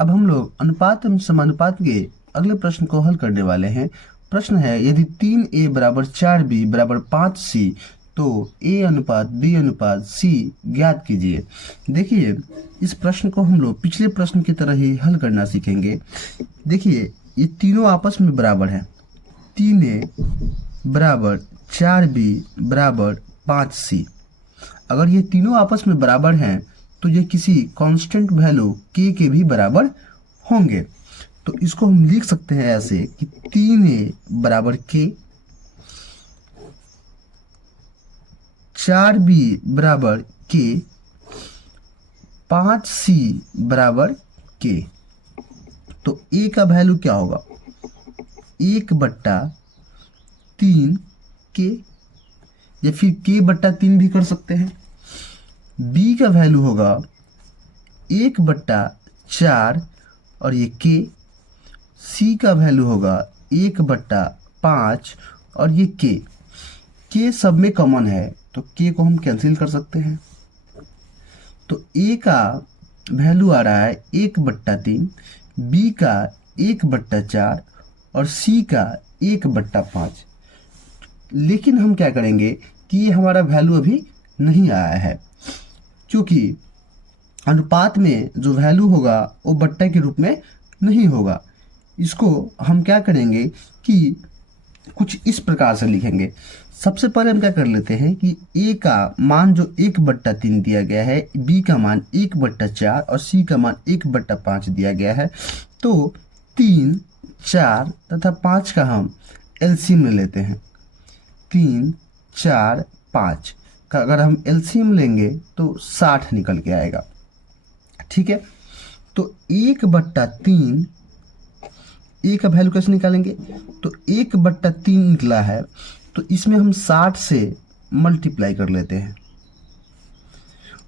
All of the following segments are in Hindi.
अब हम लोग अनुपात एवं समानुपात के अगले प्रश्न को हल करने वाले हैं। प्रश्न है, यदि 3a बराबर 4b बराबर 5c तो a अनुपात b अनुपात c ज्ञात कीजिए। देखिए, इस प्रश्न को हम लोग पिछले प्रश्न की तरह ही हल करना सीखेंगे। देखिए, ये तीनों आपस में बराबर हैं। 3a बराबर 4b बराबर 5c। अगर ये तीनों आपस में बराबर हैं तो ये किसी कांस्टेंट वैल्यू k के भी बराबर होंगे। तो इसको हम लिख सकते हैं ऐसे कि 3a बराबर k, 4b बराबर k, 5c बराबर k। तो a का वैल्यू क्या होगा? 1/3 k, या फिर k/3 भी कर सकते हैं। b का वैल्यू होगा 1/4 और ये k। c का वैल्यू होगा 1/5 और ये k सब में कॉमन है तो k को हम कैंसिल कर सकते हैं। तो a का वैल्यू आ रहा है 1/3, b का 1/4 और c का 1/5। लेकिन हम क्या करेंगे कि ये हमारा वैल्यू अभी नहीं आया है, क्योंकि अनुपात में जो वैल्यू होगा वो बट्टा के रूप में नहीं होगा। इसको हम क्या करेंगे कि कुछ इस प्रकार से लिखेंगे। सबसे पहले हम क्या कर लेते हैं कि a का मान जो 1/3 दिया गया है, b का मान 1/4 और c का मान 1/5 दिया गया है। तो 3, 4 तथा 5 का हम एलसीएम ले लेते हैं। 3, 4, 5 का अगर हम एलसीएम लेंगे तो 60 निकल के आएगा। ठीक है, तो 1/3, a का वैल्यू कैसे निकालेंगे? तो 1/3 निकला है तो इसमें हम 60 से मल्टीप्लाई कर लेते हैं।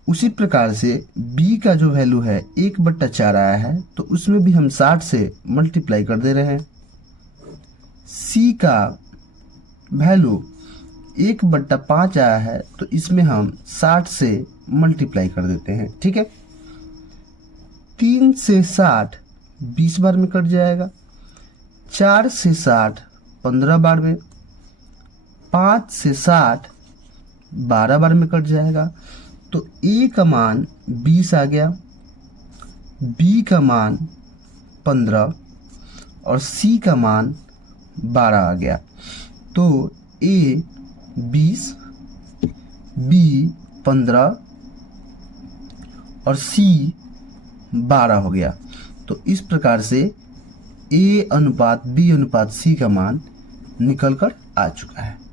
उसी प्रकार से b का जो वैल्यू है 1/4 आया है तो उसमें भी हम 60 से मल्टीप्लाई कर दे रहे हैं। c का वैल्यू 1/5 आया है तो इसमें हम 60 से मल्टीप्लाई कर देते हैं। ठीक है, 3 से 60 20 बार में कट जाएगा, 4 से 60 15 बार में, 5 से 60 12 बार में कट जाएगा। तो a का मान 20 आ गया, b का मान 15 और c का मान 12 आ गया। तो a 20, b 15 और c 12 हो गया। तो इस प्रकार से a अनुपात b अनुपात c का मान निकल कर आ चुका है।